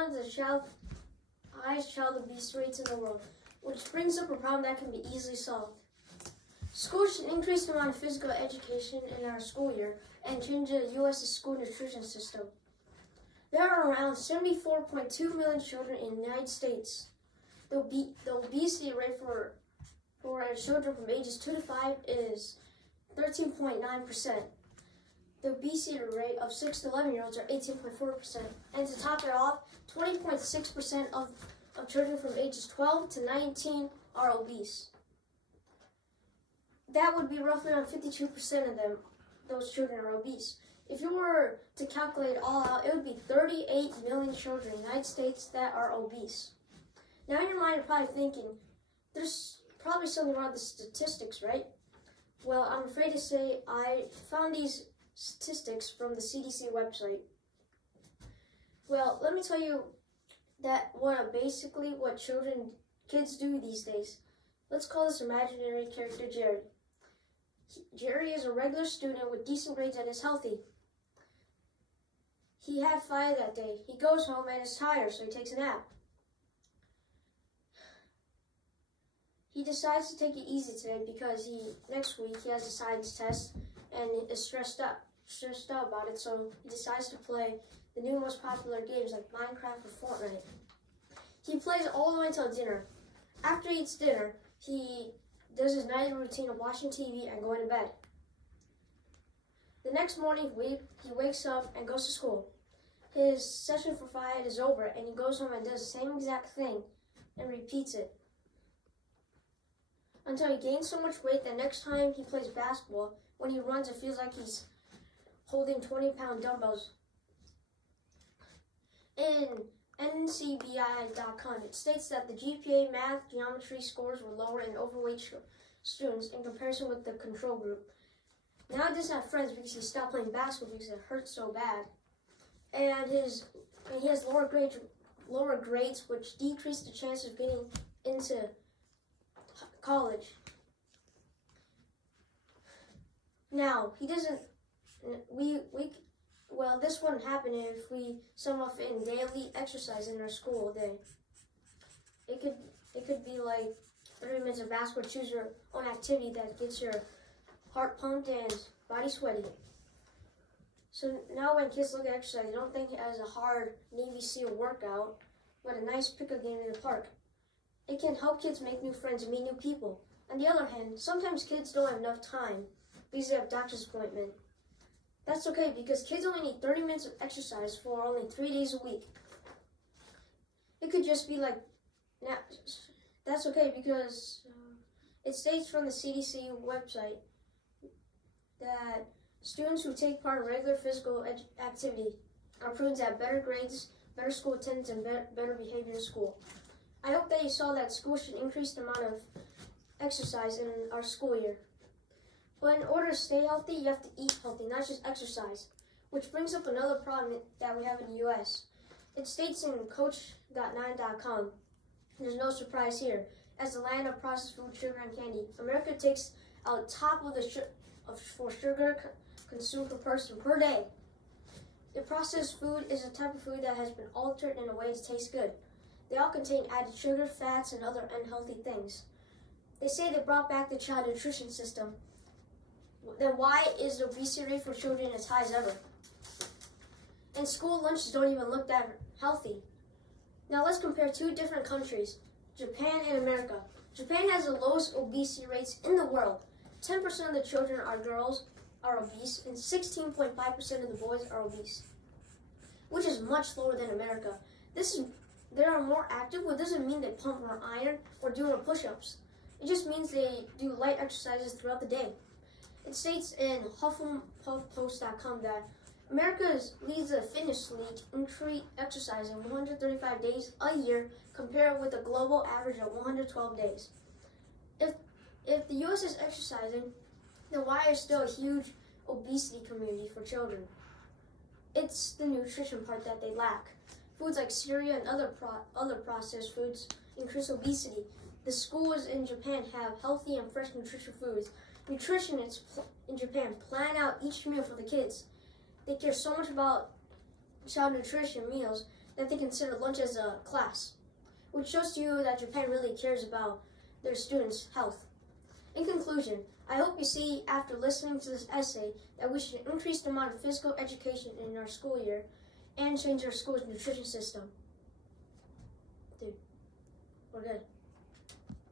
one of the highest child abuse rates in the world, which brings up a problem that can be easily solved. Schools should increase the amount of physical education in our school year and change the U.S.'s school nutrition system. There are around 74.2 million children in the United States. The obesity rate for children from ages 2 to 5 is 13.9%. The obesity rate of 6 to 11-year-olds are 18.4%. And to top it off, 20.6% of children from ages 12 to 19 are obese. That would be roughly around 52% of those children are obese. If you were to calculate it all out, it would be 38 million children in the United States that are obese. Now in your mind, you're probably thinking, there's probably something wrong with the statistics, right? Well, I'm afraid to say I found these statistics from the CDC website. Well, let me tell you that what kids do these days. Let's call this imaginary character Jerry. Jerry is a regular student with decent grades and is healthy. He had fire that day. He goes home and is tired, so he takes a nap. He decides to take it easy today because next week he has a science test and is stressed out about it, so he decides to play the new most popular games like Minecraft or Fortnite. He plays all the way until dinner. After he eats dinner, he does his nightly routine of watching TV and going to bed. The next morning, he wakes up and goes to school. His session for Friday is over, and he goes home and does the same exact thing and repeats it until he gains so much weight that next time he plays basketball, when he runs, it feels like he's holding 20-pound dumbbells. In NCBI.com, it states that the GPA, math, geometry scores were lower in overweight students in comparison with the control group. Now he doesn't have friends because he stopped playing basketball because it hurts so bad. And he has lower grades, which decrease the chance of getting into college. Now, he doesn't, well, this wouldn't happen if we sum up in daily exercise in our school day. It could be like 30 minutes of basketball. Choose your own activity that gets your heart pumped and body sweaty. So now when kids look at exercise, they don't think it as a hard Navy SEAL workout, but a nice pickup game in the park. It can help kids make new friends and meet new people. On the other hand, sometimes kids don't have enough time because they have a doctor's appointment. That's okay because kids only need 30 minutes of exercise for only 3 days a week. It could just be like, that's okay because it states from the CDC website that students who take part in regular physical activity are proven to have better grades, better school attendance, and better behavior in school. I hope that you saw that schools should increase the amount of exercise in our school year. But in order to stay healthy, you have to eat healthy, not just exercise. Which brings up another problem that we have in the U.S. It states in Coach.9.com, there's no surprise here, as the land of processed food, sugar, and candy, America takes out top of for sugar consumed per person per day. The processed food is a type of food that has been altered in a way to taste good. They all contain added sugar, fats, and other unhealthy things. They say they brought back the child nutrition system. Then why is the obesity rate for children as high as ever? And school lunches don't even look that healthy. Now let's compare two different countries, Japan and America. Japan has the lowest obesity rates in the world. 10% of the children are girls are obese, and 16.5% of the boys are obese, which is much lower than America. They are more active, but doesn't mean they pump more iron or do more push-ups. It just means they do light exercises throughout the day. It states in HuffPost.com that America leads the fitness league in exercising 135 days a year compared with a global average of 112 days. If the U.S. is exercising, then why is still a huge obesity community for children? It's the nutrition part that they lack. Foods like cereal and other processed foods increase obesity. The schools in Japan have healthy and fresh nutritious foods. Nutritionists in Japan plan out each meal for the kids. They care so much about child nutrition meals that they consider lunch as a class, which shows to you that Japan really cares about their students' health. In conclusion, I hope you see after listening to this essay that we should increase the amount of physical education in our school year and change our school's nutrition system. Dude, we're good.